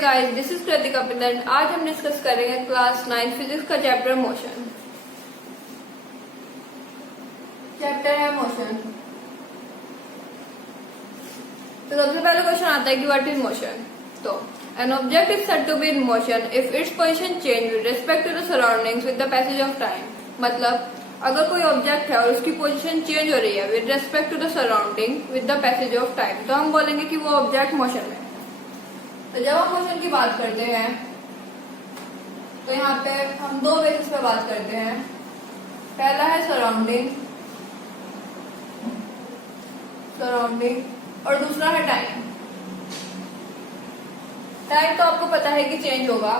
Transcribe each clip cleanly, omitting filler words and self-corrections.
Guys, this is Kritika Pinder. आज हम discuss करेंगे क्लास 9 फिजिक्स का चैप्टर मोशन। चैप्टर है मोशन। तो सबसे पहले क्वेश्चन आता है कि व्हाट इज मोशन। तो an object is said to be in motion if its position change with respect to the surroundings with the passage of time. मतलब अगर कोई ऑब्जेक्ट है और उसकी पोजीशन चेंज हो रही है with respect to the surrounding with the passage of time, तो हम बोलेंगे कि वो ऑब्जेक्ट मोशन में है। तो जब हम मोशन की बात करते हैं तो यहाँ पे हम दो बेसिस पे बात करते हैं। पहला है सराउंडिंग और दूसरा है टाइम। टाइम तो आपको पता है कि चेंज होगा,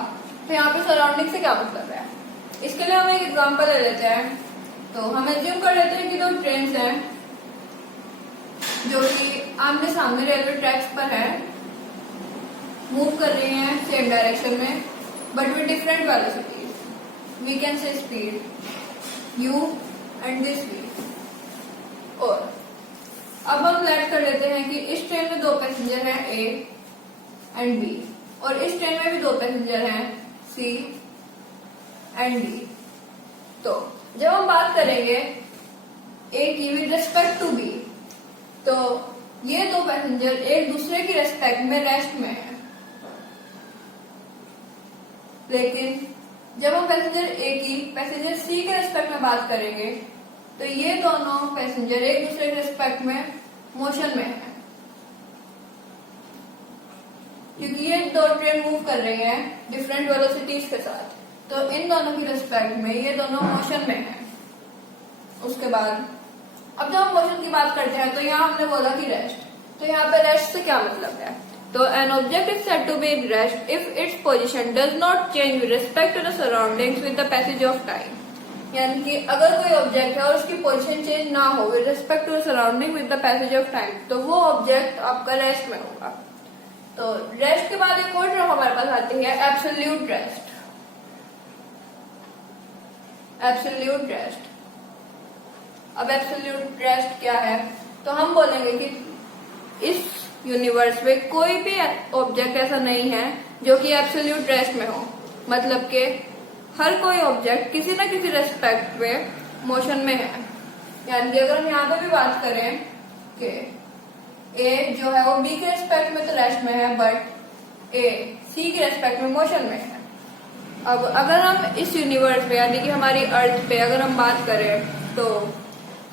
तो यहाँ पे सराउंडिंग से क्या मतलब है। इसके लिए हम एक एग्जांपल ले लेते हैं। तो हम एज्यूम कर लेते हैं कि दो ट्रेन्स हैं जो कि आमने सामने रेलवे ट्रैक्स पर है, मूव कर रही हैं सेम डायरेक्शन में but with different velocities. We can say speed u and this v। और अब हम लेट कर लेते हैं कि इस ट्रेन में दो पैसेंजर हैं a एंड b और इस ट्रेन में भी दो पैसेंजर हैं c एंड d। तो जब हम बात करेंगे a की विद रिस्पेक्ट टू b, तो ये दो पैसेंजर एक दूसरे की रेस्पेक्ट में रेस्ट में है। लेकिन जब हम पैसेंजर ए की पैसेंजर सी के रेस्पेक्ट में बात करेंगे तो ये दोनों पैसेंजर एक दूसरे के रेस्पेक्ट में मोशन में है, क्योंकि ये दो ट्रेन मूव कर रही हैं डिफरेंट वेलोसिटीज के साथ। तो इन दोनों की रेस्पेक्ट में ये दोनों मोशन में है। उसके बाद अब जब हम मोशन की बात करते हैं तो यहाँ हमने बोला कि रेस्ट। तो यहाँ पे रेस्ट से क्या मतलब है। तो an object is said to be in rest if its position does not change with respect to the surroundings with the passage of time। यानी कि अगर कोई ऑब्जेक्ट है और उसकी पोजीशन चेंज ना हो with respect to the surrounding with the passage of time, तो वो ऑब्जेक्ट आपका रेस्ट में होगा। तो रेस्ट के बाद एक और टर्म हमारे पास आती है एब्सोल्यूट रेस्ट। Absolute rest. अब एब्सोल्यूट रेस्ट क्या है, तो हम बोलेंगे कि इस यूनिवर्स में कोई भी ऑब्जेक्ट ऐसा नहीं है जो कि एब्सोल्यूट रेस्ट में हो। मतलब कि हर कोई ऑब्जेक्ट किसी न किसी रेस्पेक्ट में मोशन में है। यानी कि अगर हम यहाँ पे भी बात करें कि ए जो है वो बी के रेस्पेक्ट में तो रेस्ट में है बट ए सी के रेस्पेक्ट में मोशन में है। अब अगर हम इस यूनिवर्स में यानी कि हमारी अर्थ पे अगर हम बात करें तो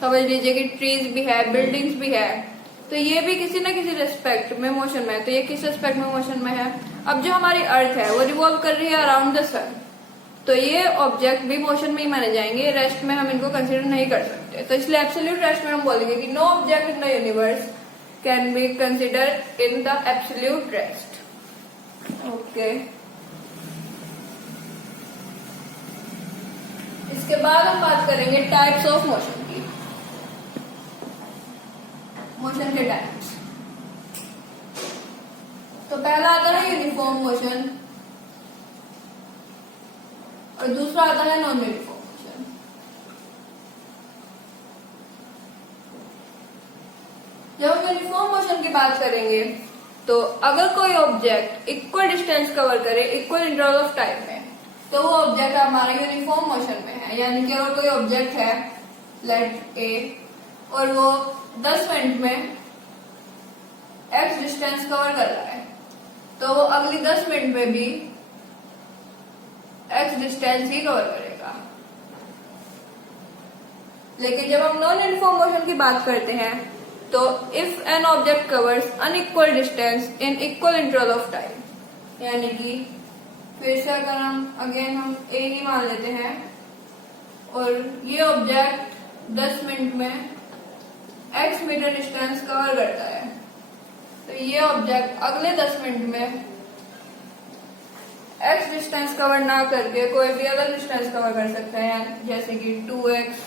समझ लीजिए कि ट्रीज भी है, बिल्डिंग्स भी है, तो ये भी किसी न किसी रेस्पेक्ट में मोशन में है। तो ये किस रेस्पेक्ट में मोशन में है। अब जो हमारी अर्थ है वो रिवॉल्व कर रही है अराउंड द सन, तो ये ऑब्जेक्ट भी मोशन में ही माने जाएंगे। रेस्ट में हम इनको कंसिडर नहीं कर सकते। तो इसलिए एब्सोल्यूट रेस्ट में हम बोलेंगे कि no object in the universe can be consider in the absolute rest. Okay, इसके बाद हम बात करेंगे टाइप्स ऑफ मोशन की। मोशन के टाइप्स। तो पहला आता है यूनिफॉर्म मोशन और दूसरा आता है नॉन यूनिफॉर्म मोशन। जब हम यूनिफॉर्म मोशन की बात करेंगे तो अगर कोई ऑब्जेक्ट इक्वल डिस्टेंस कवर करे इक्वल इंटरवल ऑफ टाइम में, तो वो ऑब्जेक्ट हमारा यूनिफॉर्म मोशन में है। यानी कि अगर कोई ऑब्जेक्ट है लेट ए और वो 10 मिनट में x डिस्टेंस कवर कर रहा है, तो वो अगली 10 मिनट में भी x डिस्टेंस ही कवर करेगा। लेकिन जब हम नॉन यूनिफॉर्म मोशन की बात करते हैं तो if an object covers unequal distance in equal interval of time, यानी कि फिर से अगर हम a ही मान लेते हैं और ये ऑब्जेक्ट 10 मिनट में x मीटर डिस्टेंस कवर करता है, तो ये ऑब्जेक्ट अगले 10 मिनट में x डिस्टेंस कवर ना करके कोई भी अलग डिस्टेंस कवर कर सकता है, जैसे कि 2x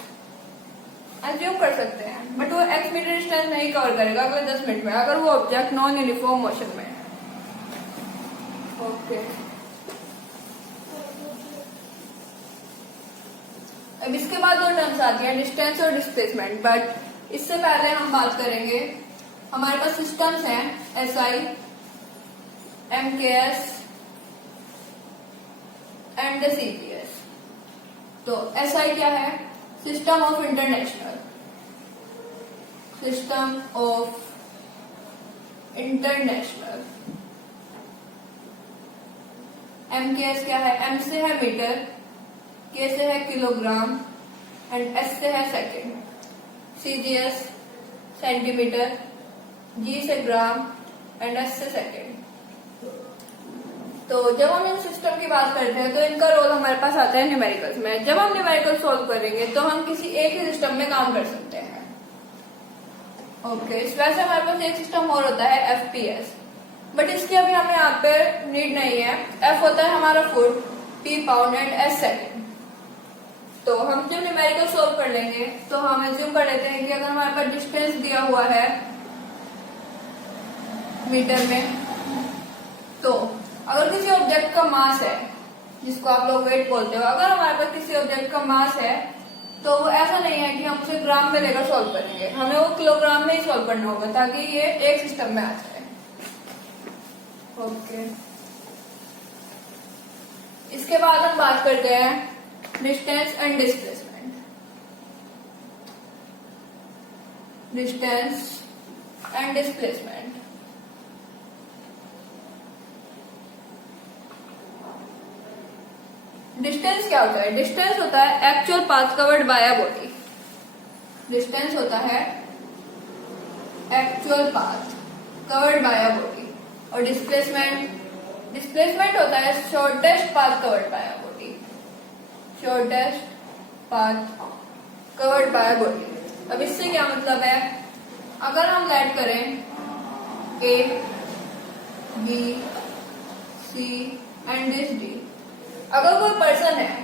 एज्यूम कर सकते हैं, बट वो x मीटर डिस्टेंस नहीं कवर करेगा अगले 10 मिनट में अगर वो ऑब्जेक्ट नॉन यूनिफॉर्म मोशन में है। ओके, अब इसके बाद दो टर्म्स आती हैं डिस्टेंस और डिस्प्लेसमेंट। बट इससे पहले हम बात करेंगे, हमारे पास सिस्टम्स हैं SI, MKS, and the CGS। तो SI क्या है? System of international, system of international. MKS क्या है? M से है मीटर, K से है किलोग्राम एंड S से है सेकेंड। CGS सेंटीमीटर, G से ग्राम एंड S से सेकेंड। तो जब हम इन सिस्टम की बात करते हैं तो इनका रोल हमारे पास आता है न्यूमेरिकल्स में। जब हम न्यूमेरिकल सॉल्व करेंगे तो हम किसी एक ही सिस्टम में काम कर सकते हैं। ओके, वैसे हमारे पास एक सिस्टम और होता है FPS, बट इसकी अभी हमें यहाँ पे नीड नहीं है। F होता है हमारा foot, P pound and S second. तो हम जब न्यूमेरिकल सॉल्व कर लेंगे तो हम एज्यूम कर लेते हैं कि अगर हमारे पास डिस्टेंस दिया हुआ है मीटर में, तो अगर किसी ऑब्जेक्ट का मास है, जिसको आप लोग वेट बोलते हो, अगर हमारे पास किसी ऑब्जेक्ट का मास है तो वो ऐसा नहीं है कि हम उसे ग्राम में लेकर सॉल्व करेंगे, हमें वो किलोग्राम में ही सॉल्व करना होगा ताकि ये एक सिस्टम में आ जाए। ओके, इसके बाद हम बात करते हैं distance and displacement. Distance and displacement. Distance क्या होता है? डिस्टेंस होता है actual path covered by a body. Distance होता है actual path covered by a body. और डिस्प्लेसमेंट होता है shortest path covered by a body. Shortest path covered by a body. अब इससे क्या मतलब है? अगर हम लेट करें A, B, C and this D, अगर कोई पर्सन है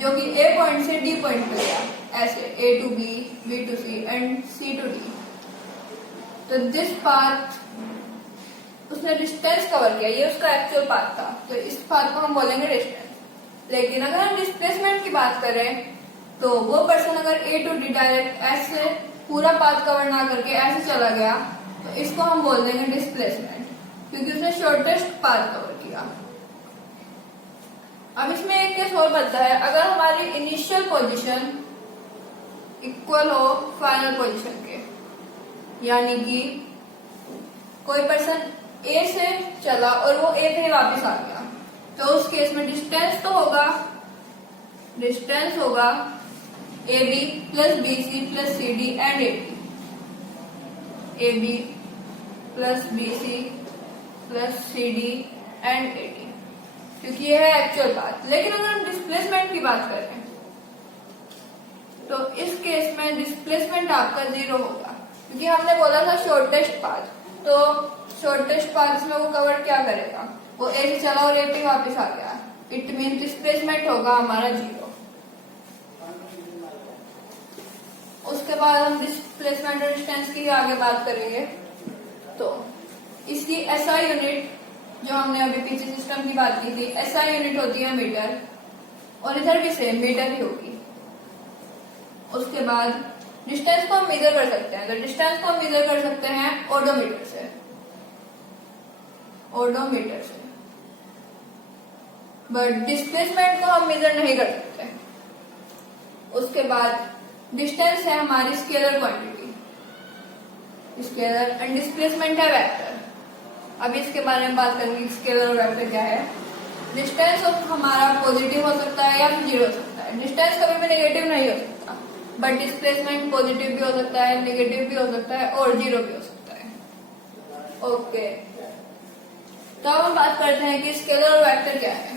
जो कि A पॉइंट से D पॉइंट पे गया, ऐसे A to B, B to C and C to D, तो दिस पाथ उसने डिस्टेंस कवर किया, ये उसका एक्चुअल पाथ था, तो इस पाथ को हम बोलेंगे डिस्टेंस। लेकिन अगर हम डिस्प्लेसमेंट की बात करें तो वो पर्सन अगर A to D डायरेक्ट ऐसे पूरा पाथ कवर ना करके ऐसे चला गया तो इसको हम बोल देंगे डिस्प्लेसमेंट, क्योंकि उसने शॉर्टेस्ट पाथ कवर किया। अब इसमें एक केस और बनता है, अगर हमारी इनिशियल पोजीशन इक्वल हो फाइनल पोजीशन के, यानी कि कोई पर्सन A से चला और वो A से वापस आ गया, तो उस केस में डिस्टेंस तो होगा, डिस्टेंस होगा AB plus BC plus CD and AD। AB plus BC plus CD and AD, क्योंकि यह है एक्चुअल पाथ। लेकिन अगर हम डिस्प्लेसमेंट की बात करें तो इस केस में डिस्प्लेसमेंट आपका 0 होगा, क्योंकि हमने बोला था शॉर्टेस्ट पाथ, तो शॉर्टेस्ट पाथ में वो कवर क्या करेगा? वो A से चला और A पे वापस आ गया, इट मीन डिस्प्लेसमेंट होगा हमारा 0। उसके बाद हम डिस्प्लेसमेंट और डिस्टेंस की आगे बात करेंगे। तो इसकी SI यूनिट, जो हमने अभी पीछे सिस्टम की बात की थी, SI यूनिट होती है मीटर, और इधर भी सेम मीटर ही होगी। उसके बाद डिस्टेंस को हम मेजर कर सकते हैं, तो डिस्टेंस को हम मेजर कर सकते हैं ओडोमीटर से, ओडोमीटर से, बट डिस्प्लेसमेंट को हम मेजर नहीं कर सकते। उसके बाद डिस्टेंस है हमारी scalar quantity, scalar, and displacement है वेक्टर। अभी इसके बारे में बात करेंगे, स्केलर और वेक्टर क्या है। डिस्टेंस हमारा पॉजिटिव हो सकता है या फिर 0 हो सकता है। डिस्टेंस कभी भी नेगेटिव नहीं हो सकता, बट डिस्प्लेसमेंट पॉजिटिव भी हो सकता है, नेगेटिव भी हो सकता है और 0 भी हो सकता है। ओके, तो अब हम बात करते हैं कि स्केलर और वेक्टर क्या है।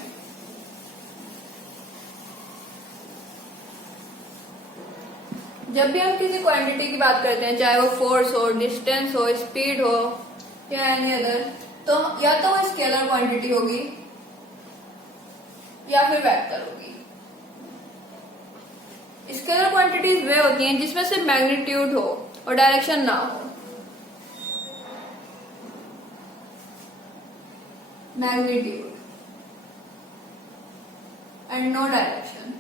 जब भी हम किसी क्वांटिटी की बात करते हैं, चाहे वो फोर्स हो, डिस्टेंस हो, स्पीड हो या एनी अदर, तो या तो वो स्केलर क्वांटिटी होगी या फिर वेक्टर होगी। स्केलर क्वांटिटीज वे होती हैं जिसमें से मैग्नीट्यूड हो और डायरेक्शन ना हो। Magnitude and no direction.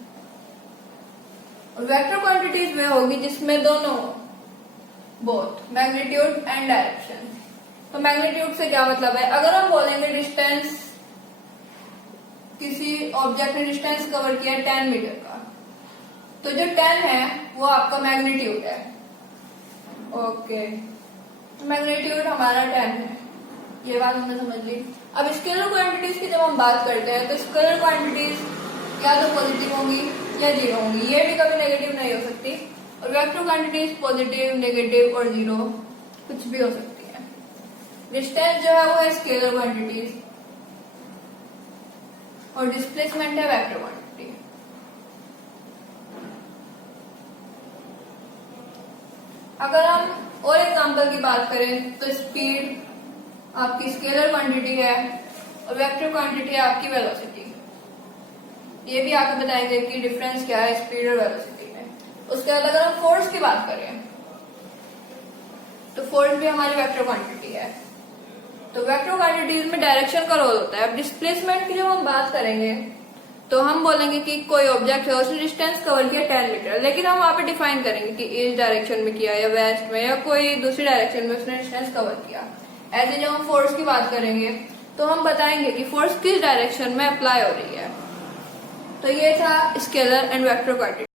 और वेक्टर क्वांटिटीज वे होगी जिसमें दोनों हो, बोथ मैग्नीट्यूड एंड डायरेक्शन। तो मैग्नीट्यूड से क्या मतलब है? अगर हम बोलेंगे डिस्टेंस किसी ऑब्जेक्ट ने डिस्टेंस कवर किया 10 मीटर का, तो जो 10 है वो आपका मैग्नीट्यूड है। ओके, मैग्नीट्यूड हमारा 10 है, ये बात हमने समझ ली। अब स्केलर क्वांटिटीज की जब हम बात करते हैं तो स्केलर क्वांटिटीज या तो पॉजिटिव होंगी या जीरो होंगी, ये भी कभी नेगेटिव नहीं हो सकती। और वेक्टर क्वांटिटीज पॉजिटिव, नेगेटिव और जीरो कुछ भी हो सकती है। डिस्टेंस जो है वो है स्केलर क्वांटिटीज और डिस्प्लेसमेंट है वेक्टर क्वांटिटी। अगर हम और एग्जांपल की बात करें तो स्पीड आपकी स्केलर क्वांटिटी है और वेक्टर क्वांटिटी है आपकी वेलोसिटी। ये भी आपको बताएंगे कि डिफरेंस क्या है स्पीड और वेलोसिटी में। उसके बाद अगर हम फोर्स की बात करें तो फोर्स भी हमारी वेक्टर क्वांटिटी है। तो वेक्टर क्वांटिटीज में डायरेक्शन का रोल होता है। अब डिस्प्लेसमेंट की जब हम बात करेंगे तो हम बोलेंगे कि कोई ऑब्जेक्ट है उसने डिस्टेंस कवर किया 10 मीटर, लेकिन हम वहां पे डिफाइन करेंगे कि ईस्ट डायरेक्शन में किया या वेस्ट में या कोई दूसरी डायरेक्शन में उसने डिस्टेंस कवर किया। ऐसे जब हम फोर्स की बात करेंगे तो हम बताएंगे कि फोर्स किस डायरेक्शन में अप्लाई हो रही है। तो ये था स्केलर एंड वेक्टर क्वांटिटी।